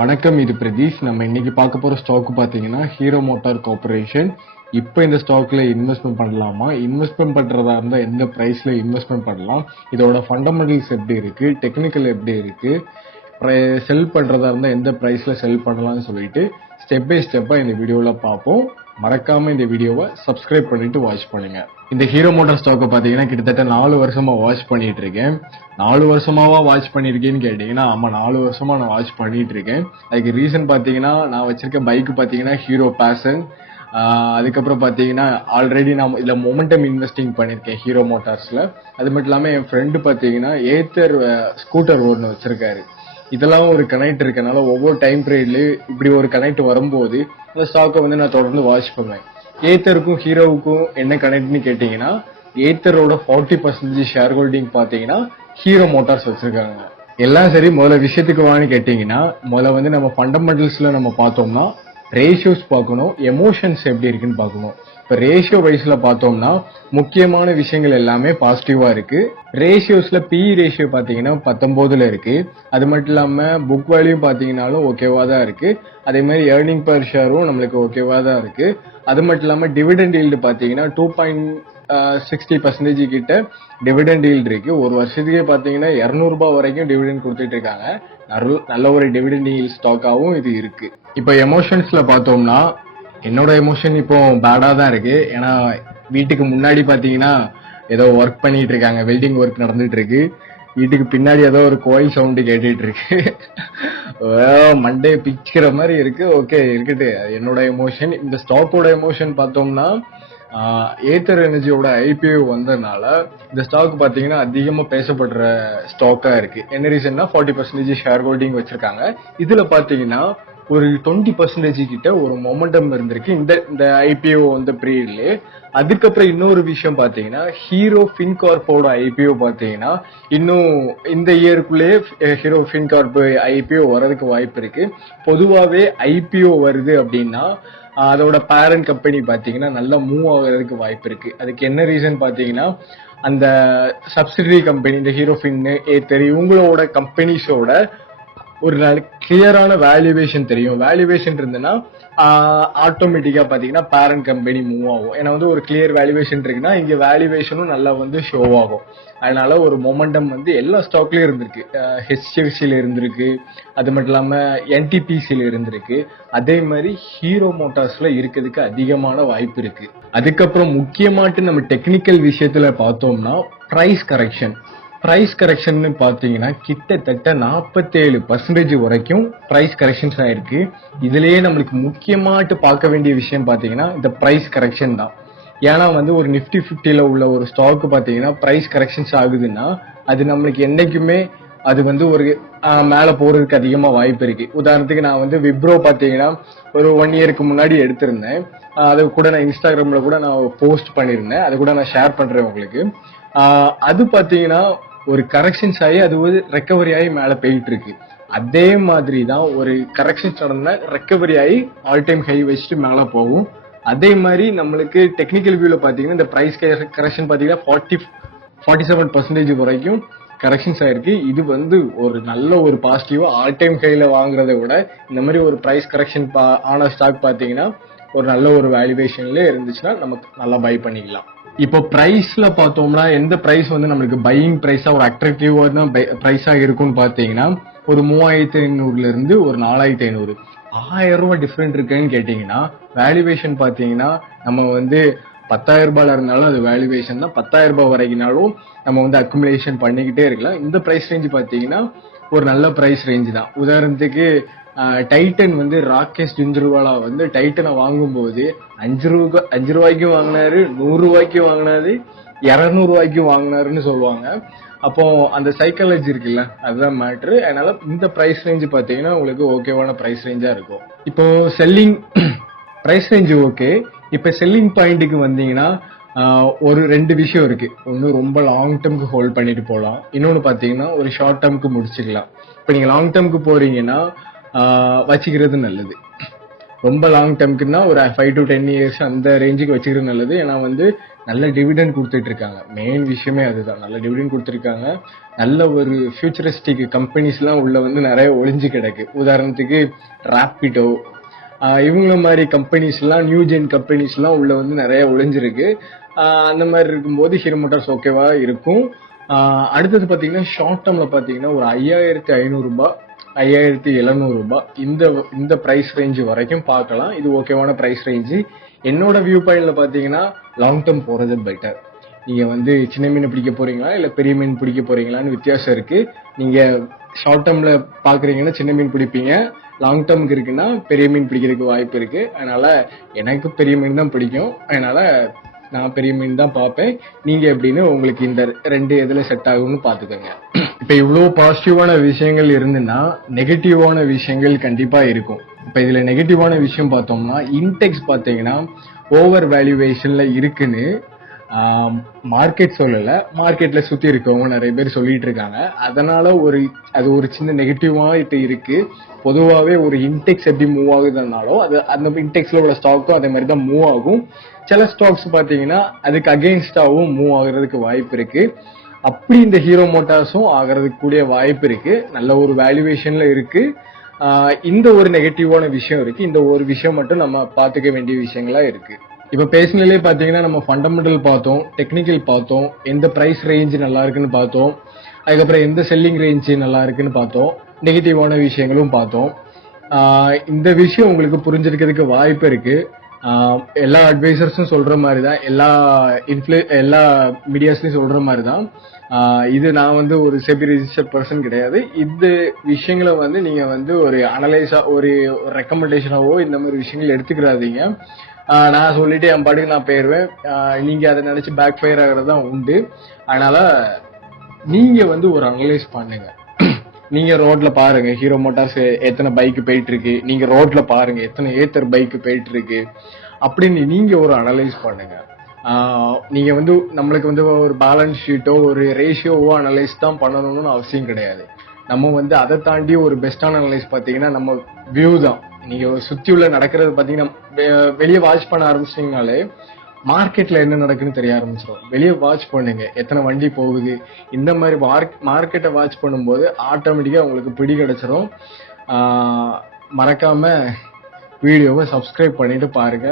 வணக்கம், இது பிரதீஷ். நம்ம இன்னைக்கு பார்க்க போற ஸ்டாக் பாத்தீங்கன்னா ஹீரோ மோட்டார் கார்பரேஷன். இப்போ இந்த ஸ்டாக்ல இன்வெஸ்ட்மெண்ட் பண்ணலாமா, இன்வெஸ்ட்மெண்ட் பண்றதா இருந்தா எந்த பிரைஸ்ல இன்வெஸ்ட்மெண்ட் பண்ணலாம், இதோட ஃபண்டமெண்டல்ஸ் எப்படி இருக்கு, டெக்னிக்கல் எப்படி இருக்கு, செல் பண்றதா இருந்தா எந்த பிரைஸ்ல செல் பண்ணலாம்னு சொல்லிட்டு ஸ்டெப் பை ஸ்டெப்பா இந்த வீடியோல பார்ப்போம். மறக்காம இந்த வீடியோவை சப்ஸ்கிரைப் பண்ணிட்டு வாட்ச் பண்ணுங்க. இந்த ஹீரோ மோட்டார் ஸ்டாக்கை பாத்தீங்கன்னா கிட்டத்தட்ட 4 வருஷமா வாட்ச் பண்ணிட்டு இருக்கேன். 4 வருஷமாவா வாட்ச் பண்ணிருக்கேன்னு கேட்டீங்கன்னா ஆமா, 4 வருஷமா நான் வாட்ச் பண்ணிட்டு இருக்கேன். அதுக்கு ரீசன் பாத்தீங்கன்னா நான் வச்சிருக்க பைக் பாத்தீங்கன்னா ஹீரோ பேஷன். அதுக்கப்புறம் பாத்தீங்கன்னா ஆல்ரெடி நான் இதுல மொமெண்டம் இன்வெஸ்டிங் பண்ணிருக்கேன் ஹீரோ மோட்டார்ஸ்ல. அது மட்டும் இல்லாம என் ஃப்ரெண்டு பாத்தீங்கன்னா ஏத்தர் ஸ்கூட்டர் ஒன்று வச்சிருக்காரு. இதெல்லாம் ஒரு கனெக்ட் இருக்கனால ஒவ்வொரு டைம் பீரியட்லயும் இப்படி ஒரு கனெக்ட் வரும்போது இந்த ஸ்டாக்கை வந்து நான் தொடர்ந்து வாட்ச் பண்ணுவேன். ஏத்தருக்கும் ஹீரோவுக்கும் என்ன கனெக்ட்னு கேட்டீங்கன்னா, ஏத்தரோட 40% ஷேர் ஹோல்டிங் பாத்தீங்கன்னா ஹீரோ மோட்டார்ஸ் வச்சிருக்காங்க. எல்லாம் சரி, முதல்ல விஷயத்துக்கு வான்னு கேட்டீங்கன்னா, முதல்ல வந்து நம்ம ஃபண்டமெண்டல்ஸ்ல நம்ம பார்த்தோம்னா ரேஷியோஸ் பார்க்கணும், எமோஷன்ஸ் எப்படி இருக்குன்னு பார்க்கணும். இப்ப ரேஷியோ வைஸ்ல பார்த்தோம்னா முக்கியமான விஷயங்கள் எல்லாமே பாசிட்டிவா இருக்கு. ரேஷியோஸ்ல பி ரேஷியோ பாத்தீங்கன்னா 19ல இருக்கு. அது மட்டும் இல்லாம புக் வேல்யூ பாத்தீங்கன்னாலும் ஓகேவா தான் இருக்கு. அதே மாதிரி ஏர்னிங் பர் ஷேரும் நம்மளுக்கு ஓகேவா தான் இருக்கு. அது மட்டும் இல்லாம டிவிடெண்ட் ஈல்டு பாத்தீங்கன்னா 2.60% கிட்ட டிவிடெண்ட் ஈல்டு இருக்கு. ஒரு வருஷத்துக்கே பாத்தீங்கன்னா 200 ரூபாய் வரைக்கும் டிவிடெண்ட் கொடுத்துட்டு இருக்காங்க. நல்ல ஒரு டிவிடெண்ட் ஈல்டு ஸ்டாக்காவும் இது இருக்கு. இப்ப எமோஷன்ஸ்ல பார்த்தோம்னா என்னோட எமோஷன் இப்போ பேடா தான் இருக்கு. ஏன்னா வீட்டுக்கு முன்னாடி பாத்தீங்கன்னா ஏதோ ஒர்க் பண்ணிட்டு இருக்காங்க, வெல்டிங் ஒர்க் நடந்துட்டு இருக்கு. வீட்டுக்கு பின்னாடி ஏதோ ஒரு கோயில் சவுண்டு கேட்டுட்டு இருக்கு. மண்டே பிச்சுக்கிற மாதிரி இருக்கு. ஓகே, இருக்கட்டு, என்னோட எமோஷன். இந்த ஸ்டாக்கோட எமோஷன் பார்த்தோம்னா ஏத்தர் எனர்ஜியோட ஐபிஓ வந்ததுனால இந்த ஸ்டாக் பாத்தீங்கன்னா அதிகமா பேசப்படுற ஸ்டாக்கா இருக்கு. என்ன ரீசன்னா 40% ஷேர் ஹோல்டிங் வச்சிருக்காங்க. இதுல பாத்தீங்கன்னா ஒரு 20% கிட்ட ஒரு மொமெண்டம் இருந்திருக்கு இந்த ஐபிஓ வந்த பீரியட்ல. அதுக்கப்புறம் இன்னொரு விஷயம் பாத்தீங்கன்னா ஹீரோ ஃபின்கார்ப்போட ஐபிஓ பாத்தீங்கன்னா இன்னும் இந்த இயருக்குள்ளேயே ஹீரோ ஃபின்கார்ப் ஐபிஓ வர்றதுக்கு வாய்ப்பு இருக்கு. பொதுவாவே ஐபிஓ வருது அப்படின்னா அதோட பேரண்ட் கம்பெனி பாத்தீங்கன்னா நல்லா மூவ் ஆகுறதுக்கு வாய்ப்பு இருக்கு. அதுக்கு என்ன ரீசன் பாத்தீங்கன்னா அந்த சப்சிடரி கம்பெனி, இந்த ஹீரோ ஃபின், ஏத்தர் இவங்களோட கம்பெனிஸோட ஒரு கிளியரான வேல்யூவேஷன் தெரியும். வேல்யூவேஷன் இருந்ததுன்னா ஆட்டோமேட்டிக்கா பாத்தீங்கன்னா பேரண்ட் கம்பெனி மூவ் ஆகும். ஏன்னா வந்து ஒரு கிளியர் வேல்யூவேஷன் இருக்குன்னா இங்க வேல்யூவேஷனும் நல்லா வந்து ஷோ ஆகும். அதனால ஒரு மொமெண்டம் வந்து எல்லா ஸ்டாக்லயும் இருந்திருக்கு. ஹெச்டிஎஃப்சில இருந்திருக்கு, அது மட்டும் இல்லாம என்டிபிசில இருந்திருக்கு. அதே மாதிரி ஹீரோ மோட்டார்ஸ்ல இருக்கிறதுக்கு அதிகமான வாய்ப்பு இருக்கு. அதுக்கப்புறம் முக்கியமாட்டு நம்ம டெக்னிக்கல் விஷயத்துல பார்த்தோம்னா பிரைஸ் கரெக்ஷன் பாத்தீங்கன்னா கிட்டத்தட்ட 47% வரைக்கும் பிரைஸ் கரெக்ஷன்ஸ் ஆயிருக்கு. இதுலயே நம்மளுக்கு முக்கியமாட்டு பார்க்க வேண்டிய விஷயம் பாத்தீங்கன்னா இந்த பிரைஸ் கரெக்ஷன் தான். ஏன்னா வந்து ஒரு நிப்டி 50ல உள்ள ஒரு ஸ்டாக் பாத்தீங்கன்னா பிரைஸ் கரெக்ஷன்ஸ் ஆகுதுன்னா அது நம்மளுக்கு என்னைக்குமே அது வந்து ஒரு மேல போறதுக்கு அதிகமா வாய்ப்பு இருக்கு. உதாரணத்துக்கு நான் வந்து விப்ரோ பாத்தீங்கன்னா ஒரு 1 இயருக்கு முன்னாடி எடுத்திருந்தேன். அதை கூட நான் இன்ஸ்டாகிராம்ல கூட நான் போஸ்ட் பண்ணிருந்தேன். அதை கூட நான் ஷேர் பண்றேன் உங்களுக்கு. அது பாத்தீங்கன்னா ஒரு கரெக்ஷன்ஸ் ஆகி அது ஒரு ரெக்கவரி ஆகி மேல போயிட்டு இருக்கு. அதே மாதிரி தான் ஒரு கரெக்ஷன்ஸ் நடந்தா ரெக்கவரி ஆகி ஆல் டைம் ஹை வச்சுட்டு மேல போகும். அதே மாதிரி நம்மளுக்கு டெக்னிக்கல் வியூல பாத்தீங்கன்னா இந்த பிரைஸ் கரெக்ஷன் பாத்தீங்கன்னா 47% வரைக்கும் கரெக்ஷன்ஸ் ஆயிருக்கு. இது வந்து ஒரு நல்ல ஒரு பாசிட்டிவா ஆல் டைம் ஹைல வாங்குறத விட இந்த மாதிரி ஒரு பிரைஸ் கரெக்ஷன் ஆன ஸ்டாக் பாத்தீங்கன்னா ஒரு நல்ல ஒரு வேல்யூவேஷன்ல இருந்துச்சுன்னா நமக்கு நல்லா பை பண்ணிக்கலாம். இப்போ பிரைஸ்ல பார்த்தோம்னா எந்த பிரைஸ் வந்து நம்மளுக்கு பையிங் பிரைஸா ஒரு அட்ராக்டிவான பிரைஸா இருக்கும்னு பாத்தீங்கன்னா ஒரு 3500 இருந்து ஒரு 4500, 1000 ரூபாய் டிஃபரெண்ட் இருக்குன்னு கேட்டீங்கன்னா வேல்யூவேஷன் பாத்தீங்கன்னா நம்ம வந்து 10,000 ரூபாயில இருந்தாலும் அது வேல்யூவேஷன் தான். 10,000 ரூபாய் வரைக்கும்னாலும் நம்ம வந்து அக்குமுலேஷன் பண்ணிக்கிட்டே இருக்கலாம். இந்த பிரைஸ் ரேஞ்ச் பாத்தீங்கன்னா ஒரு நல்ல பிரைஸ் ரேஞ்ச் தான். உதாரணத்துக்கு டைட்டன் வந்து ராகேஷ் ஜுன்ஜுன்வாலா வந்து டைட்டனை வாங்கும்போது 5 ரூபாய்க்கும் வாங்கினாரு, 100 ரூபாய்க்கும் வாங்கினாரு, 200 ரூபாய்க்கும் வாங்கினாருன்னு சொல்லுவாங்க. அப்போ அந்த சைக்காலஜி இருக்குல்ல, அதுதான் மேட்ரு. அதனால இந்த பிரைஸ் ரேஞ்ச் பாத்தீங்கன்னா உங்களுக்கு ஓகேவான பிரைஸ் ரேஞ்சா இருக்கும். இப்போ செல்லிங் பிரைஸ் ரேஞ்ச் ஓகே. இப்ப செல்லிங் பாயிண்ட்டுக்கு வந்தீங்கன்னா ஒரு 2 விஷயம் இருக்கு. ஒன்னு ரொம்ப லாங் டேர்ம்க்கு ஹோல்ட் பண்ணிட்டு போகலாம், இன்னொன்னு பாத்தீங்கன்னா ஒரு ஷார்ட் டேர்ம்க்கு முடிச்சுக்கலாம். இப்ப நீங்க லாங் டேர்ம்க்கு போறீங்கன்னா வச்சுக்கிறது நல்லது. ரொம்ப லாங் டேர்ம்க்குன்னா ஒரு 5 to 10 இயர்ஸ் அந்த ரேஞ்சுக்கு வச்சுக்கிறது நல்லது. ஏன்னா வந்து நல்ல டிவிடெண்ட் கொடுத்துட்டு இருக்காங்க. மெயின் விஷயமே அதுதான். நல்ல டிவிடெண்ட் கொடுத்துருக்காங்க. நல்ல ஒரு ஃபியூச்சரிஸ்டிக் கம்பெனிஸ்லாம் உள்ள வந்து நிறைய ஒளிஞ்சு கிடக்கு. உதாரணத்துக்கு ராபிடோ, இவங்கள மாதிரி கம்பெனிஸ் எல்லாம், நியூ ஜென் கம்பெனிஸ் எல்லாம் உள்ள வந்து நிறைய ஒளிஞ்சிருக்கு. அந்த மாதிரி இருக்கும்போது ஹீரோ மோட்டார்ஸ் ஓகேவா இருக்கும். அடுத்தது பாத்தீங்கன்னா ஷார்ட் டேர்ம்ல பாத்தீங்கன்னா ஒரு 5500 ரூபாய், 5700 ரூபாய் இந்த பிரைஸ் ரேஞ்ச் வரைக்கும் பார்க்கலாம். இது ஓகேவான பிரைஸ் ரேஞ்சு. என்னோட வியூ பாயிண்ட்ல பாத்தீங்கன்னா லாங் டேர்ம் போறது பெட்டர். நீங்க வந்து சின்ன மீன் பிடிக்க போறீங்களா இல்ல பெரிய மீன் பிடிக்க போறீங்களான்னு வித்தியாசம் இருக்கு. நீங்க ஷார்ட் டேர்ம்ல பாக்குறீங்கன்னா சின்ன மீன் பிடிப்பீங்க, லாங் டேர்முக்கு இருக்குன்னா பெரிய மீன் பிடிக்கிறதுக்கு வாய்ப்பு இருக்கு. அதனால எனக்கு பெரிய மீன் தான் பிடிக்கும். அதனால நான் பெரிய மீன் தான் பார்ப்பேன். நீங்க எப்படின்னு உங்களுக்கு இந்த ரெண்டு எதுல செட் ஆகும்னு பாத்துக்கோங்க. இப்ப இவ்வளவு பாசிட்டிவான விஷயங்கள் இருந்துன்னா நெகட்டிவான விஷயங்கள் கண்டிப்பா இருக்கும். இப்ப இதுல நெகட்டிவான விஷயம் பார்த்தோம்னா இன்டெக்ஸ் பாத்தீங்கன்னா ஓவர் வேல்யூவேஷன்ல இருக்குன்னு மார்க்கெட் சொல்லல, மார்க்கெட்ல சுத்தி இருக்கவங்க நிறைய பேர் சொல்லிட்டு இருக்காங்க. அதனால அது ஒரு சின்ன நெகட்டிவா இருக்கு. பொதுவாகவே ஒரு இன்டெக்ஸ் எப்படி மூவ் ஆகுதுனாலும் அது அந்த இன்டெக்ஸ்ல உள்ள ஸ்டாக்கும் அதே மாதிரி தான் மூவ் ஆகும். சில ஸ்டாக்ஸ் பாத்தீங்கன்னா அதுக்கு அகெயின்ஸ்டாவும் மூவ் ஆகுறதுக்கு வாய்ப்பு இருக்கு. அப்படி இந்த ஹீரோ மோட்டார்ஸும் ஆகிறதுக்கு கூடிய வாய்ப்பு இருக்கு. நல்ல ஒரு வேல்யூவேஷன்ல இருக்கு. இந்த ஒரு நெகட்டிவான விஷயம் இருக்கு. இந்த ஒரு விஷயம் மட்டும் நம்ம பாத்துக்க வேண்டிய விஷயங்களா இருக்கு. இப்ப பேசினாலே பாத்தீங்கன்னா நம்ம ஃபண்டமெண்டல் பார்த்தோம், டெக்னிக்கல் பார்த்தோம், எந்த பிரைஸ் ரேஞ்ச் நல்லா இருக்குன்னு பார்த்தோம், அதுக்கப்புறம் எந்த செல்லிங் ரேஞ்ச் நல்லா இருக்குன்னு பார்த்தோம், நெகட்டிவான விஷயங்களும் பார்த்தோம். இந்த விஷயம் உங்களுக்கு புரிஞ்சிருக்கிறதுக்கு வாய்ப்பு இருக்கு. எல்லா அட்வைசர்ஸும் சொல்ற மாதிரிதான், எல்லா மீடியாஸ்லயும் சொல்ற மாதிரிதான். இது நான் வந்து ஒரு செபி ரெஜிஸ்டர்ட் பர்சன் கிடையாது. இந்த விஷயங்களை வந்து நீங்க வந்து ஒரு அனலைஸா ஒரு ரெக்கமெண்டேஷனாவோ இந்த மாதிரி விஷயங்கள் எடுத்துக்கிறாதீங்க. நான் சொல்லிட்டு என் பாட்டுக்கு நான் போயிருவேன். நீங்க அதை நினைச்சு பேக் ஃபயர் ஆகிறது தான் உண்டு. அதனால நீங்க வந்து ஒரு அனலைஸ் பண்ணுங்க. நீங்க ரோட்ல பாருங்க ஹீரோ மோட்டார்ஸ் எத்தனை பைக் போயிட்டு இருக்கு, நீங்க ரோட்ல பாருங்க எத்தனை ஏத்தர் பைக் போயிட்டு இருக்கு அப்படின்னு நீங்க ஒரு அனலைஸ் பண்ணுங்க. நீங்க வந்து நம்மளுக்கு வந்து ஒரு பேலன்ஸ் ஷீட்டோ ஒரு ரேஷியோவோ அனலைஸ் தான் பண்ணணும்னு அவசியம் கிடையாது. நம்ம வந்து அதை தாண்டி ஒரு பெஸ்டான அனலைஸ் பாத்தீங்கன்னா நம்ம வியூ தான். நீங்க சுத்தி உள்ள நடக்கிறது பாத்தீங்கன்னா வெளியே வாட்ச் பண்ண ஆரம்பிச்சிட்டீங்கனாலே மார்க்கெட்ல என்ன நடக்குன்னு தெரிய ஆரம்பிச்சிடும். வெளியே வாட்ச் பண்ணுங்க எத்தனை வண்டி போகுது. இந்த மாதிரி மார்க்கெட்டை வாட்ச் பண்ணும்போது ஆட்டோமேட்டிக்கா உங்களுக்கு பிடி கிடைச்சிடும். மறக்காம வீடியோவை சப்ஸ்கிரைப் பண்ணிட்டு பாருங்க.